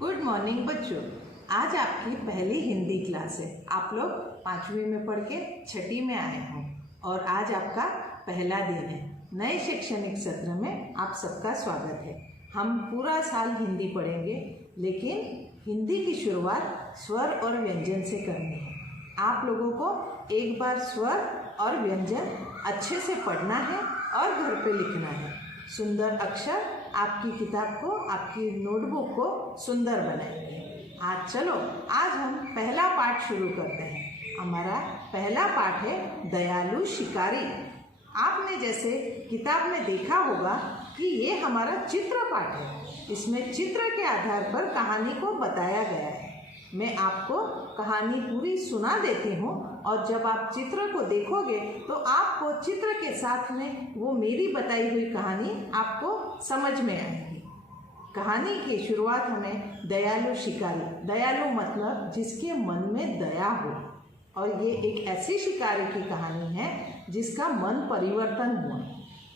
Good morning बच्चों। आज आपकी पहली हिंदी क्लास है। आप लोग 5वीं में पढ़ के 6ठी में आए हो और आज आपका पहला दिन है। नए शैक्षणिक सत्र में आप सबका स्वागत है। हम पूरा साल हिंदी पढ़ेंगे, लेकिन हिंदी की शुरुआत स्वर और व्यंजन से करनी है। आप लोगों को एक बार स्वर और व्यंजन अच्छे से पढ़ना है और घर पे लिखना है। सुंदर अक्षर आपकी किताब को, आपकी नोटबुक को सुंदर बनाएंगे। आज चलो, आज हम पहला पाठ शुरू करते हैं। हमारा पहला पाठ है दयालु शिकारी। आपने जैसे किताब में देखा होगा कि ये हमारा चित्र पाठ है। इसमें चित्र के आधार पर कहानी को बताया गया है। मैं आपको कहानी पूरी सुना देती हूँ और जब आप चित्र को देखोगे तो आपको चित्र के साथ में वो मेरी बताई हुई कहानी आपको समझ में आएगी। कहानी की शुरुआत हमें दयालु शिकारी, दयालु मतलब जिसके मन में दया हो, और ये एक ऐसी शिकारी की कहानी है जिसका मन परिवर्तन हुआ।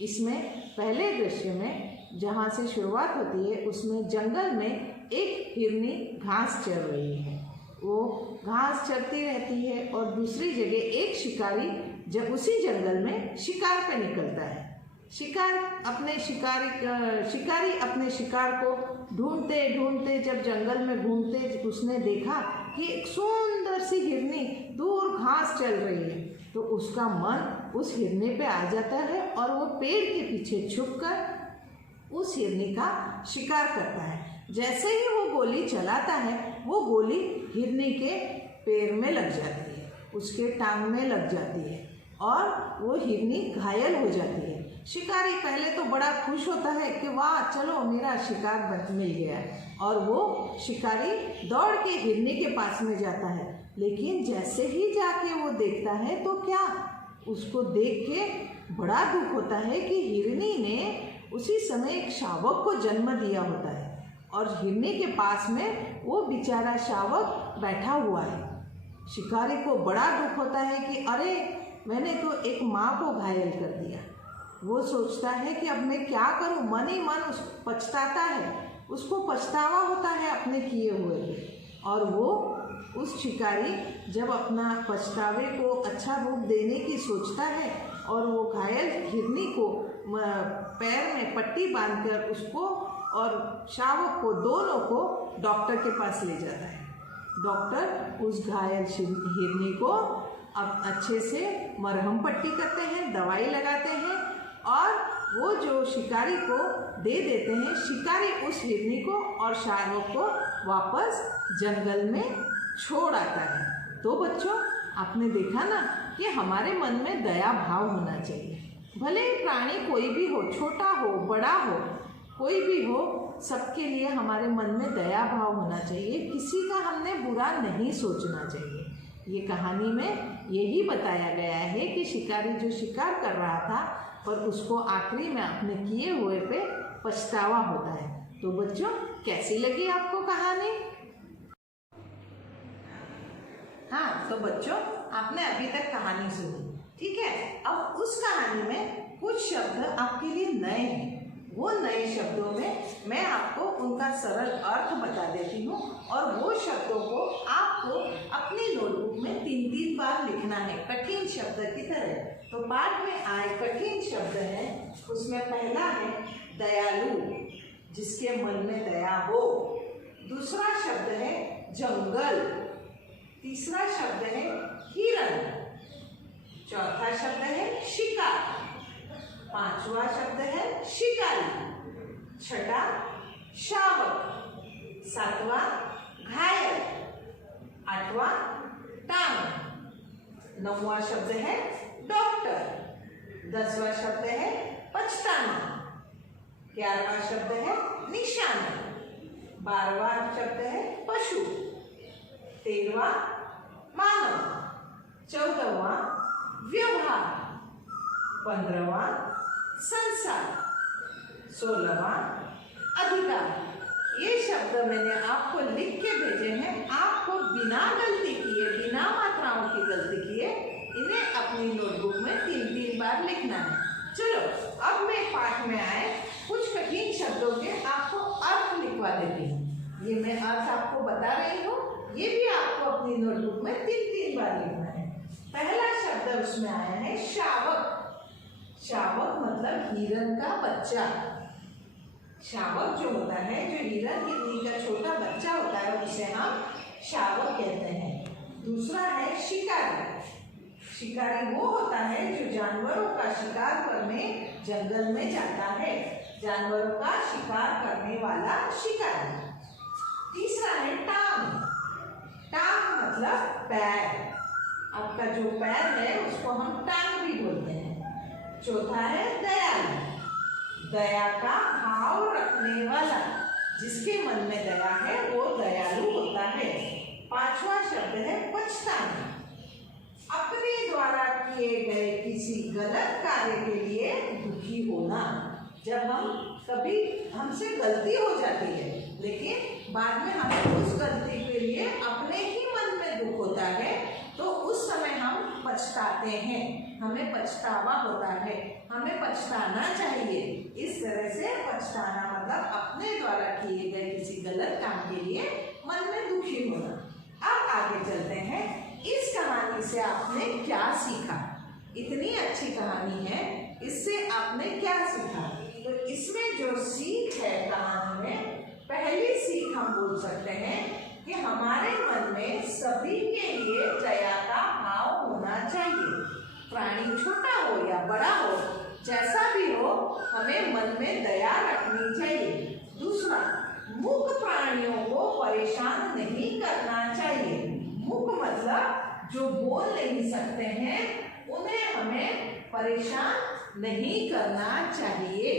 इसमें पहले दृश्य में जहाँ से शुरुआत होती है उसमें जंगल में एक हिरनी घास चर रही है। वो घास चरती रहती है और दूसरी जगह एक शिकारी जब उसी जंगल में शिकार पे निकलता है। शिकारी अपने शिकार को ढूंढते ढूंढते जब जंगल में घूमते उसने देखा कि एक सुंदर सी हिरनी दूर घास चल रही है, तो उसका मन उस हिरनी पे आ जाता है और वो पेड़ के पीछे छुपकर उस हिरनी का शिकार करता है। जैसे ही वो गोली चलाता है, वो गोली हिरनी के पैर में लग जाती है, उसके टांग में लग जाती है और वो हिरनी घायल हो जाती है। शिकारी पहले तो बड़ा खुश होता है कि वाह, चलो मेरा शिकार मिल गया, और वो शिकारी दौड़ के हिरनी के पास में जाता है। लेकिन जैसे ही जाके वो देखता है तो क्या, उसको देख के बड़ा दुख होता है कि हिरनी ने उसी समय एक शावक को जन्म दिया होता है और हिरनी के पास में वो बेचारा शावक बैठा हुआ है। शिकारी को बड़ा दुख होता है कि अरे, मैंने तो एक माँ को घायल कर दिया। वो सोचता है कि अब मैं क्या करूं, मन ही मन पछताता है, उसको पछतावा होता है अपने किए हुए पे। और वो उस शिकारी जब अपना पछतावे को अच्छा रूप देने की सोचता है और वो घायल हिरनी को पैर में पट्टी बांधकर उसको और शावक को, दोनों को डॉक्टर के पास ले जाता है। डॉक्टर उस घायल हिरनी को अब अच्छे से मरहम पट्टी करते हैं, दवाई लगाते हैं और वो जो शिकारी को दे देते हैं। शिकारी उस हिरनी को और शावक को वापस जंगल में छोड़ आता है। तो बच्चों, आपने देखा ना कि हमारे मन में दया भाव होना चाहिए। भले ही प्राणी कोई भी हो, छोटा हो बड़ा हो, कोई भी हो, सबके लिए हमारे मन में दया भाव होना चाहिए। किसी का हमने बुरा नहीं सोचना चाहिए। ये कहानी में यही बताया गया है कि शिकारी जो शिकार कर रहा था और उसको आखिरी में अपने किए हुए पे पछतावा होता है। तो बच्चों, कैसी लगी आपको कहानी? हाँ, तो बच्चों, आपने अभी तक कहानी सुनी, ठीक है। अब उस कहानी में कुछ शब्द आपके लिए नए हैं। वो नए शब्दों में मैं आपको उनका सरल अर्थ बता देती हूँ और वो शब्दों को आपको अपनी नोटबुक में 3-3 बार लिखना है, कठिन शब्द की तरह। तो पाठ में आए कठिन शब्द हैं, उसमें पहला है दयालु, जिसके मन में दया हो। दूसरा शब्द है जंगल। तीसरा शब्द है हिरण। चौथा शब्द है शिकार। पांचवा शब्द है शिकारी। छठा शावक। सातवां घायल। आठवां टांग। नौवां शब्द है डॉक्टर। 10वां शब्द है पछताना। 11वां शब्द है निशाना। 12वां शब्द है पशु। 13वां मानव। 14वां व्यवहार। 15वां संसार। 16वां अधिकार। ये शब्द मैंने आपको लिख के भेजे हैं। आपको बिना गलती किए, बिना मात्राओं की गलती किए, इन्हें अपनी नोटबुक में 3-3 बार लिखना है। चलो, अब मैं पाठ में आए कुछ कठिन शब्दों के आपको अर्थ लिखवा देती हूँ। ये मैं अर्थ बता रही हूँ, ये भी आपको अपनी नोटबुक में 3-3 बार लिखना है। पहला शब्द उसमें आया है शावक। शावक मतलब हिरन का बच्चा। शावक जो होता है, जो हिरन हिरनी का छोटा बच्चा होता है, उसे हम शावक कहते हैं। दूसरा है शिकारी। शिकारी वो होता है जो जानवरों का शिकार करने जंगल में जाता है, जानवरों का शिकार करने वाला शिकारी। तीसरा है टांग। टांग मतलब पैर, आपका जो पैर है उसको हम टांग भी बोलते हैं। चौथा है दयालु। दया का भाव रखने वाला, जिसके मन में दया है वो दयालु होता है। पांचवा शब्द है पछताना। अपने द्वारा किए गए किसी गलत कार्य के लिए दुखी होना। जब हम कभी हमसे गलती हो जाती है, लेकिन बाद में हमें उस गलती के लिए अपने ही मन में दुख होता है, तो उस समय हम पछताते हैं, हमें पछतावा होता है, हमें पछताना चाहिए। इस तरह से पछताना मतलब अपने द्वारा किए गए किसी गलत काम के लिए मन में दुखी होना। अब आगे चलते हैं, इस कहानी से आपने क्या सीखा? इतनी अच्छी कहानी है, इससे आपने क्या सीखा? तो इसमें जो सीख है कहानी में, पहली सीख हम बोल सकते हैं कि हमारे मन में सभी के लिए दया का भाव होना चाहिए। प्राणी छोटा हो या बड़ा हो, जैसा भी हो, हमें मन में दया रखनी चाहिए। दूसरा, मूक प्राणियों को परेशान नहीं करना चाहिए। मूक मतलब जो बोल नहीं सकते हैं, उन्हें हमें परेशान नहीं करना चाहिए।